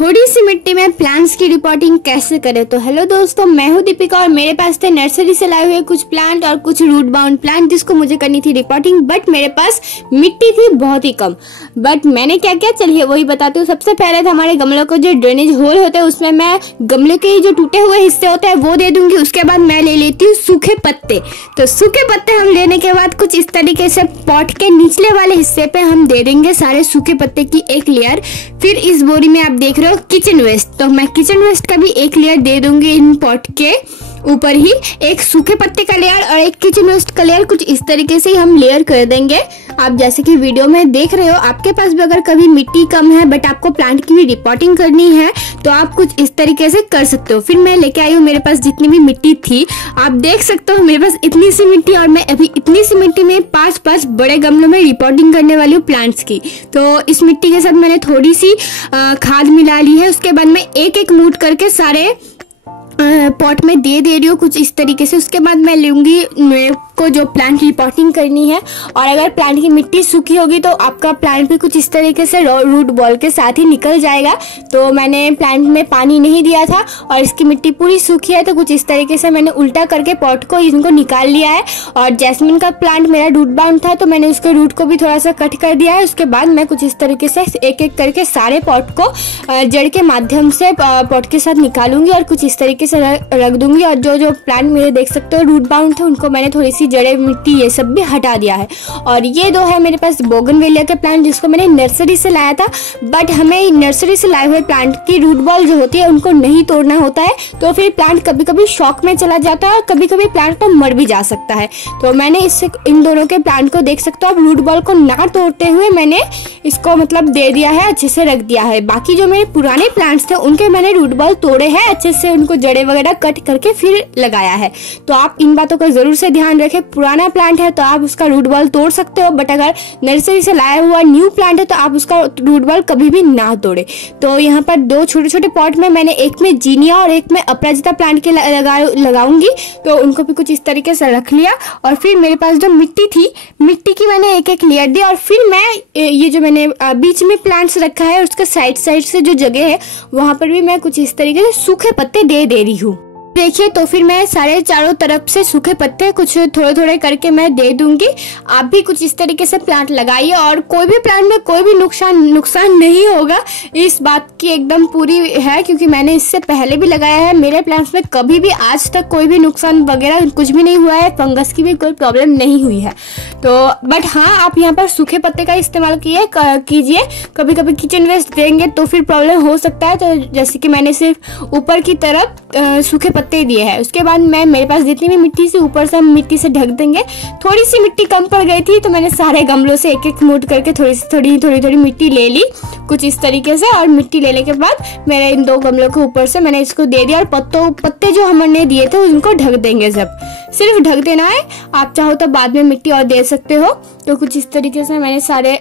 थोड़ी सी मिट्टी में प्लांट्स की रिपोर्टिंग कैसे करें। तो हेलो दोस्तों, मैं हूं दीपिका और मेरे पास थे नर्सरी से लाए हुए कुछ प्लांट और कुछ रूट बाउंड प्लांट जिसको मुझे करनी थी रिपोर्टिंग, बट मेरे पास मिट्टी थी बहुत ही कम। बट मैंने क्या किया, चलिए वही बताती हूँ। सबसे पहले तो हमारे गमलों को जो ड्रेनेज होल होता है उसमें मैं गमले के जो टूटे हुए हिस्से होते हैं वो दे दूंगी। उसके बाद मैं ले लेती हूँ सूखे पत्ते। तो सूखे पत्ते हम लेने के बाद कुछ इस तरीके से पॉट के निचले वाले हिस्से पे हम दे देंगे सारे सूखे पत्ते की एक लेयर। फिर इस बोरी में आप देख रहे हो किचन वेस्ट, तो मैं किचन वेस्ट का भी एक लेयर दे दूंगी इन पॉट के ऊपर ही। एक सूखे पत्ते का लेयर और एक किचन वेस्ट का लेयर, कुछ इस तरीके से हम लेयर कर देंगे। आप जैसे कि वीडियो में देख रहे हो, आपके पास भी अगर कभी मिट्टी कम है बट आपको प्लांट की भी रिपोर्टिंग करनी है तो आप कुछ इस तरीके से कर सकते हो। फिर मैं लेके आई हूँ मेरे पास जितनी भी मिट्टी थी, आप देख सकते हो मेरे पास इतनी सी मिट्टी, और मैं अभी इतनी सी मिट्टी में 5 बड़े गमलों में रिपोर्टिंग करने वाली हूँ प्लांट्स की। तो इस मिट्टी के साथ मैंने थोड़ी सी खाद मिला ली है। उसके बाद मैं एक मूठ करके सारे पॉट में दे रही हूँ कुछ इस तरीके से। उसके बाद मैं लूँगी मेरे को जो प्लांट रिपोर्टिंग करनी है, और अगर प्लांट की मिट्टी सूखी होगी तो आपका प्लांट भी कुछ इस तरीके से रूट बॉल के साथ ही निकल जाएगा। तो मैंने प्लांट में पानी नहीं दिया था और इसकी मिट्टी पूरी सूखी है, तो कुछ इस तरीके से मैंने उल्टा करके पॉट को इनको निकाल लिया है। और जैस्मिन का प्लांट मेरा रूट बाउंड था तो मैंने उसके रूट को भी थोड़ा सा कट कर दिया है। उसके बाद मैं कुछ इस तरीके से एक करके सारे पॉट को जड़ के माध्यम से पॉट के साथ निकालूंगी और कुछ इस तरीके से रख दूंगी। और जो प्लांट मेरे देख सकते हो रूट बाउंड थे उनको मैंने थोड़ी सी जड़े मिट्टी ये सब भी हटा दिया है। और ये दो है मेरे पास बोगनवेलिया के प्लांट जिसको मैंने नर्सरी से लाया था, बट हमें नर्सरी से लाए हुए प्लांट की रूट बॉल जो होती है उनको नहीं तोड़ना होता है, तो फिर प्लांट कभी कभी शॉक में चला जाता है और कभी कभी प्लांट तो मर भी जा सकता है। तो मैंने इन दोनों के प्लांट को देख सकते हो, अब रूट बॉल को ना तोड़ते हुए मैंने इसको मतलब दे दिया है, अच्छे से रख दिया है। बाकी जो मेरे पुराने प्लांट्स थे उनके मैंने रूट बॉल तोड़े हैं अच्छे से, उनको जड़े वगैरह कट करके फिर लगाया है। तो आप इन बातों का जरूर से ध्यान रखें। पुराना प्लांट है तो आप उसका रूट बॉल तोड़ सकते हो, बट अगर नर्सरी से लाया हुआ न्यू प्लांट है तो आप उसका रूट बॉल कभी भी ना तोड़े। तो यहाँ पर दो छोटे छोटे पॉट में मैंने एक में जीनिया और एक में अपराजिता प्लांट के लगाऊंगी, तो उनको भी कुछ इस तरीके से रख लिया। और फिर मेरे पास जो मिट्टी थी, मिट्टी की मैंने एक लेयर दी, और फिर मैं ये जो मैंने बीच में प्लांट्स रखा है उसका साइड से जो जगह है वहां पर भी मैं कुछ इस तरीके से सूखे पत्ते दे रही हूँ। देखिए, तो फिर मैं सारे चारों तरफ से सूखे पत्ते कुछ थोड़े करके मैं दे दूंगी। आप भी कुछ इस तरीके से प्लांट लगाइए और कोई भी प्लांट में कोई भी नुकसान नहीं होगा, इस बात की एकदम पूरी है, क्योंकि मैंने इससे पहले भी लगाया है। मेरे प्लांट्स में कभी भी आज तक कोई भी नुकसान वगैरह कुछ भी नहीं हुआ है, फंगस की भी कोई प्रॉब्लम नहीं हुई है। तो बट हाँ, आप यहाँ पर सूखे पत्ते का इस्तेमाल कीजिए। कभी कभी किचन वेस्ट देंगे तो फिर प्रॉब्लम हो सकता है। तो जैसे कि मैंने सिर्फ ऊपर की तरफ सूखे पत्ते दिए हैं। उसके बाद मेरे पास जितनी भी मिट्टी से ऊपर से हम मिट्टी से ढक देंगे। थोड़ी सी मिट्टी कम पड़ गई थी तो मैंने सारे गमलों से एक मूठ करके थोड़ी मिट्टी ले ली कुछ इस तरीके से। और मिट्टी लेने के बाद मेरे इन दो गमलों के ऊपर से मैंने इसको दे दिया। और पत्ते जो हमने दिए थे उनको ढक देंगे, सब सिर्फ ढक देना है। आप चाहो तो बाद में मिट्टी और दे सकते हो। तो कुछ इस तरीके से मैंने सारे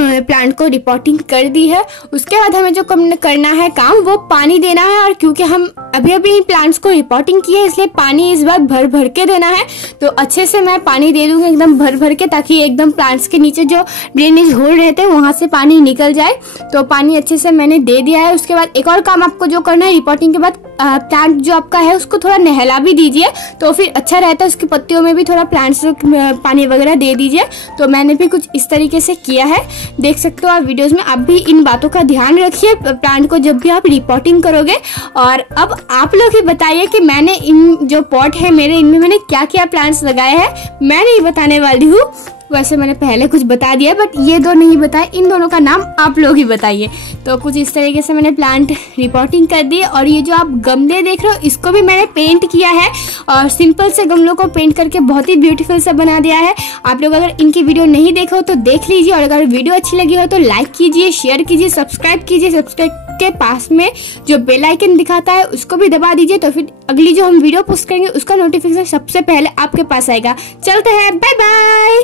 प्लांट को रिपोर्टिंग कर दी है। उसके बाद हमें जो करना है काम वो पानी देना है। और क्योंकि हम अभी प्लांट्स को रिपोर्टिंग की है इसलिए पानी इस बार भर के देना है। तो अच्छे से मैं पानी दे दूंगी एकदम भर के, ताकि एकदम प्लांट्स के नीचे जो ड्रेनेज होल रहते हैं वहां से पानी निकल जाए। तो पानी अच्छे से मैंने दे दिया है। उसके बाद एक और काम आपको जो करना है, रिपोर्टिंग के बाद प्लांट जो आपका है उसको थोड़ा नहला भी दीजिए, तो फिर अच्छा रहता है। उसकी पत्तियों में भी थोड़ा प्लांट्स पानी वगैरह दे दीजिए। तो मैंने भी कुछ इस तरीके से किया है, देख सकते हो आप वीडियोस में। आप भी इन बातों का ध्यान रखिए प्लांट को जब भी आप रिपोर्टिंग करोगे। और अब आप लोग ही बताइए कि मैंने इन जो पॉट है मेरे, इनमें मैंने क्या क्या प्लांट्स लगाए हैं। मैं नहीं बताने वाली हूँ, वैसे मैंने पहले कुछ बता दिया बट ये दो नहीं बताए। इन दोनों का नाम आप लोग ही बताइए। तो कुछ इस तरीके से मैंने प्लांट रिपोर्टिंग कर दी। और ये जो आप गमले देख रहे हो इसको भी मैंने पेंट किया है, और सिंपल से गमलों को पेंट करके बहुत ही ब्यूटीफुल सा बना दिया है। आप लोग अगर इनकी वीडियो नहीं देखो हो तो देख लीजिए, और अगर वीडियो अच्छी लगी हो तो लाइक कीजिए, शेयर कीजिए, सब्सक्राइब कीजिए। सब्सक्राइब के पास में जो बेल आइकन दिखाता है उसको भी दबा दीजिए, तो फिर अगली जो हम वीडियो पोस्ट करेंगे उसका नोटिफिकेशन सबसे पहले आपके पास आएगा। चलते हैं, बाय बाय।